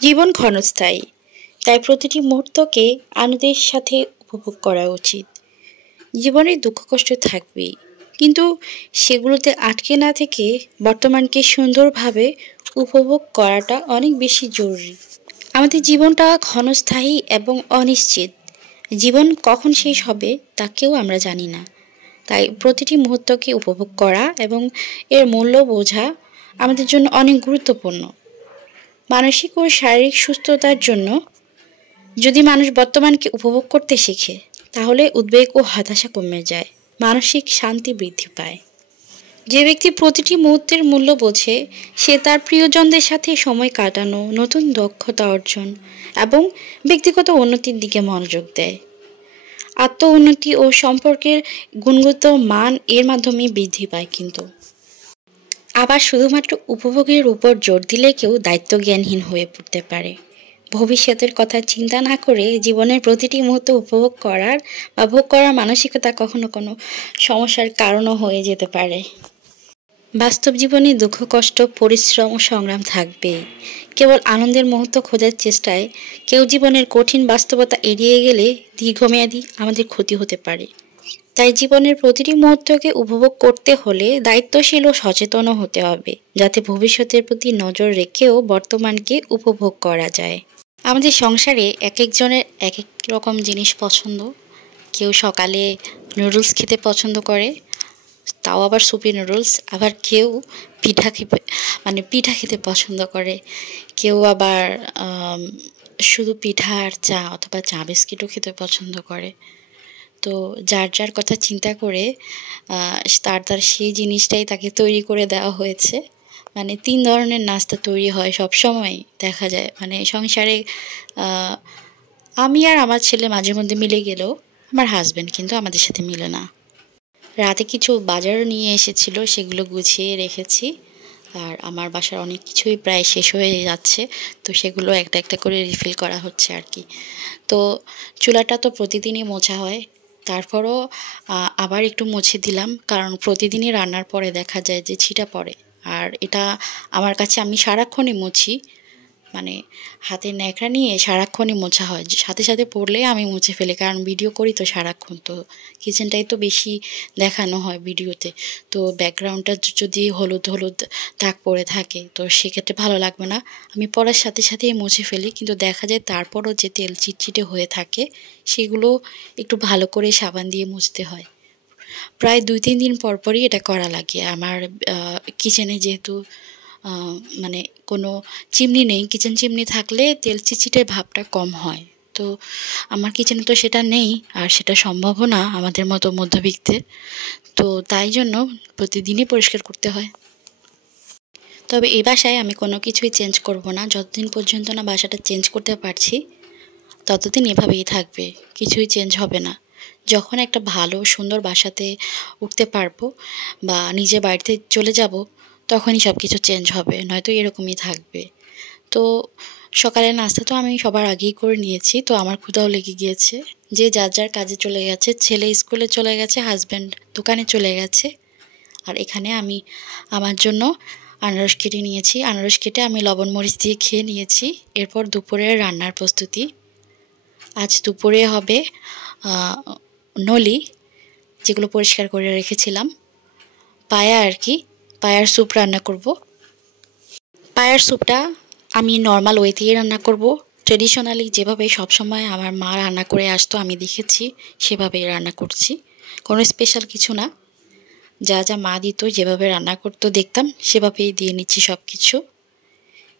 জীবন ক্ষণস্থায়ী, তাই প্রতিটি মুহূর্তকে আনন্দের সাথে উপভোগ করা উচিত। জীবনে দুঃখ কষ্ট থাকবেই, কিন্তু সেগুলোতে আটকে না থেকে বর্তমানকে সুন্দরভাবে উপভোগ করাটা অনেক বেশি জরুরি। আমাদের জীবনটা ক্ষণস্থায়ী এবং অনিশ্চিত। জীবন কখন শেষ হবে তা কেউ আমরা জানি না। তাই প্রতিটি মুহূর্তকে উপভোগ করা এবং এর মূল্য বোঝা আমাদের জন্য অনেক গুরুত্বপূর্ণ। মানসিক ও শারীরিক সুস্থতার জন্য যদি মানুষ বর্তমানকে উপভোগ করতে শেখে, তাহলে উদ্বেগ ও হতাশা কমে যায়, মানসিক শান্তি বৃদ্ধি পায়। যে ব্যক্তি প্রতিটি মুহূর্তের মূল্য বোঝে, সে তার প্রিয়জনদের সাথে সময় কাটানো, নতুন দক্ষতা অর্জন এবং ব্যক্তিগত উন্নতির দিকে মনোযোগ দেয়। আত্ম উন্নতি ও সম্পর্কের গুণগত মান এর মাধ্যমে বৃদ্ধি পায়। কিন্তু আবার শুধুমাত্র উপভোগের উপর জোর দিলে কেউ দায়িত্বজ্ঞানহীন হয়ে পড়তে পারে। ভবিষ্যতের কথা চিন্তা না করে জীবনের প্রতিটি মুহূর্ত উপভোগ করার বা ভোগ করার মানসিকতা কখনো কোনো সমস্যার কারণও হয়ে যেতে পারে। বাস্তব জীবনে দুঃখ কষ্ট পরিশ্রম ও সংগ্রাম থাকবেই। কেবল আনন্দের মুহূর্ত খোঁজার চেষ্টায় কেউ জীবনের কঠিন বাস্তবতা এড়িয়ে গেলে দীর্ঘমেয়াদী আমাদের ক্ষতি হতে পারে। তাই জীবনের প্রতিটি মুহূর্তকে উপভোগ করতে হলে দায়িত্বশীল ও সচেতনও হতে হবে, যাতে ভবিষ্যতের প্রতি নজর রেখেও বর্তমানকে উপভোগ করা যায়। আমাদের সংসারে এক একজনের এক এক রকম জিনিস পছন্দ। কেউ সকালে নুডলস খেতে পছন্দ করে, তাও আবার সুপি নুডলস। আবার কেউ পিঠা খেতে পছন্দ করে। কেউ আবার শুধু পিঠা আর চা অথবা চা বিস্কিটও খেতে পছন্দ করে। তো যার যার কথা চিন্তা করে তার সেই জিনিসটাই তাকে তৈরি করে দেওয়া হয়েছে। 3 ধরনের নাস্তা তৈরি হয় সব সময়, দেখা যায়। সংসারে আমি আর আমার ছেলে মাঝে মধ্যে মিলে গেলেও আমার হাজব্যান্ড কিন্তু আমাদের সাথে মিলে না। রাতে কিছু বাজারও নিয়ে এসেছিল, সেগুলো গুছিয়ে রেখেছি। আর আমার বাসার অনেক কিছুই প্রায় শেষ হয়ে যাচ্ছে, তো সেগুলো একটা একটা করে রিফিল করা হচ্ছে আর কি। তো চুলাটা তো প্রতিদিনই মোছা হয়, তারপরও আবার একটু মুছে দিলাম, কারণ প্রতিদিনই রান্নার পরে দেখা যায় যে ছিটা পড়ে। আর এটা আমার কাছে, আমি সারাক্ষণই মুছি, হাতে ন্যাকড়া নিয়ে সারাক্ষণই মোছা হয়, সাথে সাথে পড়লে আমি মুছে ফেলি, কারণ ভিডিও করি তো সারাক্ষণ। তো কিচেনটাই তো বেশি দেখানো হয় ভিডিওতে, তো ব্যাকগ্রাউন্ডটা যদি হলুদ হলুদ দাগ পড়ে থাকে তো সেক্ষেত্রে ভালো লাগবে না। আমি পড়ার সাথে সাথেই মুছে ফেলি, কিন্তু দেখা যায় তারপরও যে তেল চিটচিটে হয়ে থাকে সেগুলো একটু ভালো করে সাবান দিয়ে মুছতে হয়। প্রায় 2-3 দিন পরপরই এটা করা লাগে। আমার কিচেনে যেহেতু কোনো চিমনি নেই, কিচেন চিমনি থাকলে তেল চিটচিটে ভাবটা কম হয়। তো আমার কিচেনে তো সেটা নেই, আর সেটা সম্ভবও না আমাদের মতো মধ্যবিত্তের। তো তাই জন্য প্রতিদিনই পরিষ্কার করতে হয়। তবে এই বাসায় আমি কোনো কিছুই চেঞ্জ করব না। যতদিন পর্যন্ত না বাসাটা চেঞ্জ করতে পারছি ততদিন এভাবেই থাকবে, কিছুই চেঞ্জ হবে না। যখন একটা ভালো সুন্দর বাসাতে উঠতে পারবো বা নিজের বাড়িতে চলে যাব, তখনই সব কিছু চেঞ্জ হবে, নয়তো এরকমই থাকবে। তো সকালের নাস্তা তো আমি সবার আগেই করে নিয়েছি, তো আমার ক্ষুধাও লেগে গিয়েছে। যে যার যার কাজে চলে গেছে, ছেলে স্কুলে চলে গেছে, হাজব্যান্ড দোকানে চলে গেছে। আর এখানে আমি আমার জন্য আনারস কেটে নিয়েছি। আনারস কেটে আমি লবণ মরিচ দিয়ে খেয়ে নিয়েছি। এরপর দুপুরের রান্নার প্রস্তুতি। আজ দুপুরে হবে নলি, যেগুলো পরিষ্কার করে রেখেছিলাম, পায়া আর কি, পায়ার স্যুপ রান্না করব। পায়ার স্যুপটা আমি নর্মাল ওয়েতেই রান্না করব, ট্রেডিশনালি যেভাবে সবসময় আমার মা রান্না করে আসতো আমি দেখেছি সেভাবেই রান্না করছি। কোনো স্পেশাল কিছু না, যা যা মা দিত, যেভাবে রান্না করতো দেখতাম সেভাবেই দিয়ে নিচ্ছি সব কিছু।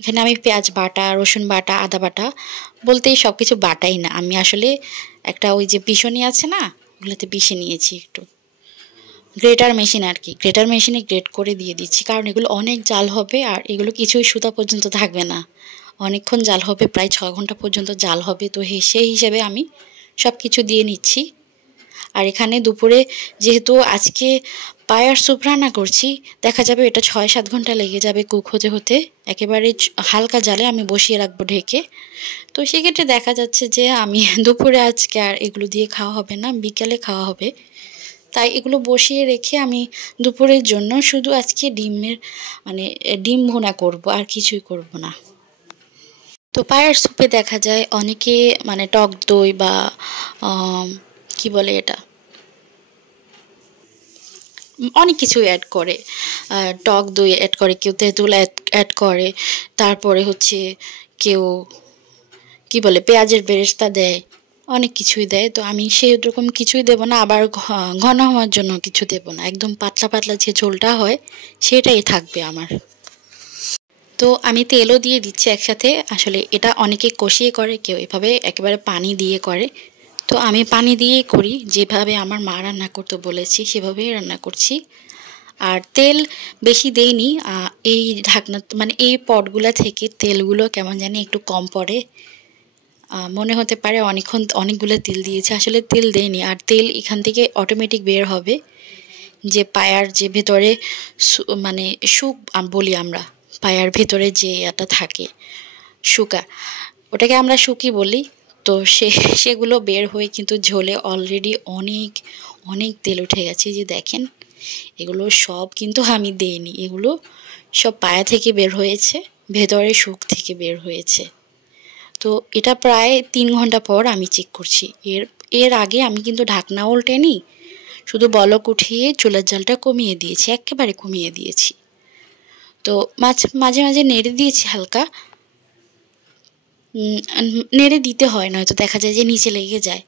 এখানে আমি পেঁয়াজ বাটা, রসুন বাটা, আদা বাটা বলতেই সব কিছু বাটাই না, আমি আসলে একটা ওই যে পিষনি আছে না, ওগুলোতে পিষে নিয়েছি একটু। গ্রেটার মেশিন আর কি, গ্রেটার মেশিনে গ্রেট করে দিয়ে দিচ্ছি, কারণ এগুলো অনেক জাল হবে আর এগুলো কিছুই সুতা পর্যন্ত থাকবে না, অনেকক্ষণ জাল হবে, প্রায় 6 ঘন্টা পর্যন্ত জাল হবে। তো সেই হিসেবে আমি সব কিছু দিয়ে নিচ্ছি। আর এখানে দুপুরে যেহেতু আজকে পায়ার স্যুপ রান্না করছি, দেখা যাবে এটা 6-7 ঘন্টা লেগে যাবে কুক হতে হতে। একেবারে হালকা জালে আমি বসিয়ে রাখবো ঢেকে। তো সেক্ষেত্রে দেখা যাচ্ছে যে আমি দুপুরে আজকে আর এগুলো দিয়ে খাওয়া হবে না, বিকালে খাওয়া হবে। তাই এগুলো বসিয়ে রেখে আমি দুপুরের জন্য শুধু আজকে ডিম ভুনা করব, আর কিছুই করব না। তো পায়ের স্যুপে দেখা যায় অনেকে মানে টক দই বা কি বলে এটা, অনেক কিছু অ্যাড করে। টক দই অ্যাড করে, কেউ তেঁতুল অ্যাড করে, তারপরে হচ্ছে কেউ কি বলে পেঁয়াজের বেরেস্তা দেয়, অনেক কিছুই দেয়। তো আমি সেই রকম কিছুই দেব না, আবার ঘন হওয়ার জন্য কিছু দেব না, একদম পাতলা পাতলা যে ঝোলটা হয় সেটাই থাকবে আমার। তো আমি তেলও দিয়ে দিচ্ছি একসাথে। আসলে এটা অনেকে কষিয়ে করে, কেউ এভাবে একেবারে পানি দিয়ে করে। তো আমি পানি দিয়েই করি, যেভাবে আমার মা রান্না করতে বলেছি সেভাবেই রান্না করছি। আর তেল বেশি দেইনি, এই ঢাকনা মানে এই পটগুলা থেকে তেলগুলো কেমন জানি একটু কম পড়ে। মনে হতে পারে অনেকগুলো তেল দিয়েছে, আসলে তেল দেইনি। আর তেল এখান থেকে অটোমেটিক বের হবে, যে পায়ার যে ভেতরে মানে সুপ বলি আমরা, পায়ার ভেতরে যে এটা থাকে শুকা, ওটাকে আমরা শুকি বলি। তো সেগুলো বের হয়ে কিন্তু ঝোলে অলরেডি অনেক অনেক তেল উঠে গেছে। যে দেখেন, এগুলো সব কিন্তু আমি দেইনি, এগুলো সব পায়া থেকে বের হয়েছে, ভেতরে শুক থেকে বের হয়েছে। তো এটা প্রায় 3 ঘন্টা পর আমি চেক করছি। এর এর আগে আমি কিন্তু ঢাকনা উল্টেনি, শুধু বলক উঠিয়ে চুলার জালটা কমিয়ে দিয়েছি, একেবারে কমিয়ে দিয়েছি। তো মাঝে মাঝে নেড়ে দিয়েছি হালকা, নেড়ে দিতে হয়, নয়তো দেখা যায় যে নিচে লেগে যায়।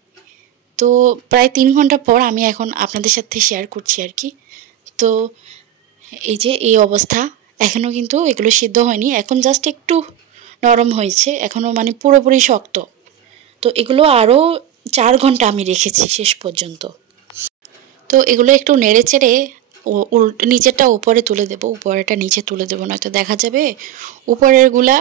তো প্রায় 3 ঘন্টা পর আমি এখন আপনাদের সাথে শেয়ার করছি আর কি। তো এই যে এই অবস্থা, এখনও কিন্তু এগুলো সিদ্ধ হয়নি, এখন জাস্ট একটু নরম হয়েছে, এখনও মানে পুরোপুরি শক্ত। তো এগুলো আরও 4 ঘন্টা আমি রেখেছি শেষ পর্যন্ত। তো এগুলো একটু নেড়ে চেড়ে নিচেরটা উপরে তুলে দেবো, উপরেরটা নিচে তুলে দেবো, নয়তো দেখা যাবে উপরের গুলা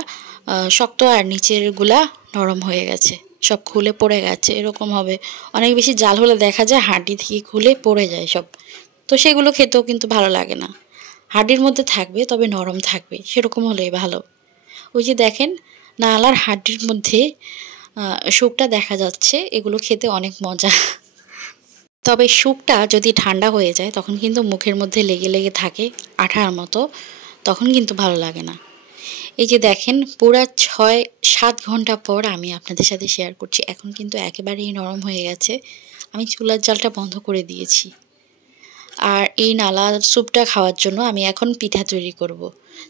শক্ত আর নিচের গুলা নরম হয়ে গেছে, সব খুলে পড়ে গেছে, এরকম হবে। অনেক বেশি জাল হলে দেখা যায় হাঁটি থেকে খুলে পড়ে যায় সব, তো সেগুলো খেতেও কিন্তু ভালো লাগে না। হাঁডির মধ্যে থাকবে তবে নরম থাকবে, সেরকম হলেই ভালো। ওই যে দেখেন, নালার হাঁডির মধ্যে শুকটা দেখা যাচ্ছে, এগুলো খেতে অনেক মজা। তবে স্যুপটা যদি ঠান্ডা হয়ে যায় তখন কিন্তু মুখের মধ্যে লেগে লেগে থাকে আঠার মতো, তখন কিন্তু ভালো লাগে না। এই যে দেখেন, পুরা 6-7 ঘন্টা পর আমি আপনাদের সাথে শেয়ার করছি, এখন কিন্তু একেবারেই নরম হয়ে গেছে। আমি চুলার জালটা বন্ধ করে দিয়েছি। আর এই নালা স্যুপটা খাওয়ার জন্য আমি এখন পিঠা তৈরি করব।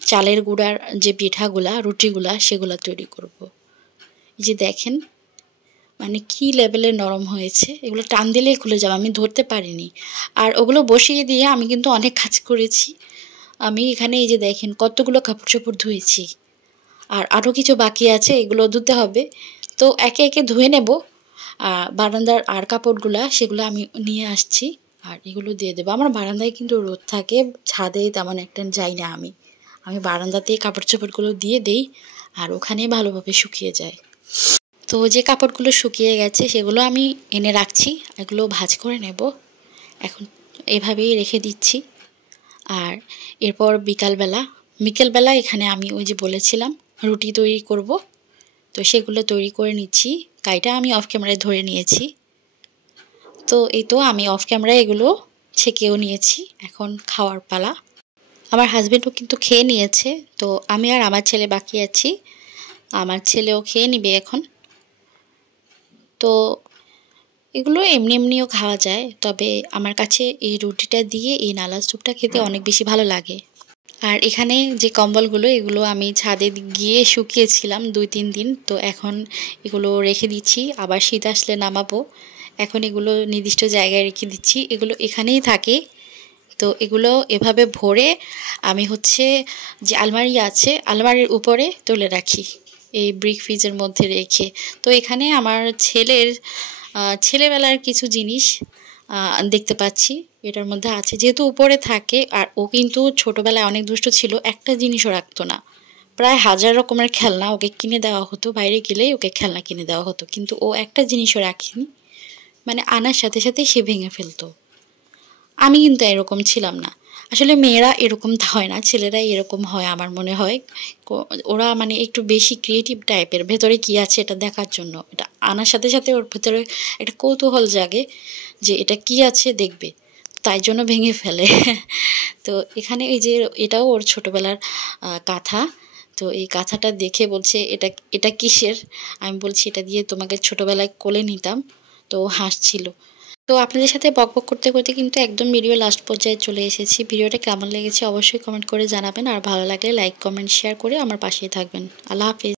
চালের গুঁড়ার যে পিঠাগুলা, রুটিগুলা, সেগুলা তৈরি করব। এই যে দেখেন, মানে কি লেভেলের নরম হয়েছে, এগুলো টান দিলেই খুলে যাবে, আমি ধরতে পারিনি। আর ওগুলো বসিয়ে দিয়ে আমি কিন্তু অনেক কাজ করেছি। আমি এখানে এই যে দেখেন কতগুলো কাপড় চোপড় ধুয়েছি, আর আরও কিছু বাকি আছে, এগুলো ধুতে হবে। তো একে একে ধুয়ে নেব। বারান্দার আর কাপড়গুলা সেগুলো আমি নিয়ে আসছি, আর এগুলো দিয়ে দেবো। আমার বারান্দায় কিন্তু রোদ থাকে, ছাদে তেমন একটা যাই না আমি, বারান্দাতেই কাপড় চোপড়গুলো দিয়ে দেই, আর ওখানেই ভালোভাবে শুকিয়ে যায়। তো যে কাপড়গুলো শুকিয়ে গেছে সেগুলো আমি এনে রাখছি, এগুলো ভাঁজ করে নেব। এখন এভাবেই রেখে দিচ্ছি। আর এরপর বিকেলবেলা এখানে আমি ওই যে বলেছিলাম রুটি তৈরি করব, তো সেগুলো তৈরি করে নিচ্ছি। কাইটা আমি অফ ক্যামেরায় ধরে নিয়েছি। তো এই তো আমি অফ ক্যামেরায় এগুলো ছেঁকেও নিয়েছি, এখন খাওয়ার পালা। আমার হাজব্যান্ডও কিন্তু খেয়ে নিয়েছে, তো আমি আর আমার ছেলে বাকি আছি। আমার ছেলেও খেয়ে নিবে এখন। তো এগুলো এমনি এমনিও খাওয়া যায়, তবে আমার কাছে এই রুটিটা দিয়ে এই নালা স্যুপটা খেতে অনেক বেশি ভালো লাগে। আর এখানে যে কম্বলগুলো, এগুলো আমি ছাদে গিয়ে শুকিয়েছিলাম 2-3 দিন, তো এখন এগুলো রেখে দিচ্ছি, আবার শীত আসলে নামাবো। এখন এগুলো নির্দিষ্ট জায়গায় রেখে দিচ্ছি, এগুলো এখানেই থাকে। তো এগুলো এভাবে ভরে আমি হচ্ছে যে আলমারি আছে, আলমারির উপরে তুলে রাখি, এই ব্রিক ফ্রিজের মধ্যে রেখে। তো এখানে আমার ছেলেবেলার কিছু জিনিস দেখতে পাচ্ছি এটার মধ্যে আছে, যেহেতু উপরে থাকে। আর ও কিন্তু ছোটবেলায় অনেক দুষ্ট ছিল, একটা জিনিসও রাখতো না। প্রায় 1000 রকমের খেলনা ওকে কিনে দেওয়া হতো, বাইরে গেলেই ওকে খেলনা কিনে দেওয়া হতো, কিন্তু ও একটা জিনিসও রাখেনি, মানে আনার সাথে সাথে সে ভেঙে ফেলতো। আমি কিন্তু এরকম ছিলাম না। আসলে মেয়েরা এরকম হয় না, ছেলেরাই এরকম হয় আমার মনে হয়। ওরা মানে একটু বেশি ক্রিয়েটিভ টাইপের, ভেতরে কি আছে এটা দেখার জন্য, এটা আনার সাথে সাথে ওর ভেতরে একটা কৌতূহল জাগে যে এটা কি আছে দেখবে, তাই জন্য ভেঙে ফেলে। তো এখানে এই যে এটাও ওর ছোটবেলার কাঁথা। তো এই কাঁথাটা দেখে বলছে, "এটা এটা কিসের?" আমি বলছি, "এটা দিয়ে তোমাকে ছোটবেলায় কোলে নিতাম।" তো ও হাসছিল। তো আপনাদের সাথে বকবক করতে, করতে কিন্তু একদম ভিডিও লাস্ট পর্যায়ে চলে এসেছি। ভিডিওটা কেমন লেগেছে অবশ্যই কমেন্ট করে জানাবেন। আর ভালো লাগলে লাইক, কমেন্ট, শেয়ার করে আমার পাশেই থাকবেন। আল্লাহ হাফেজ।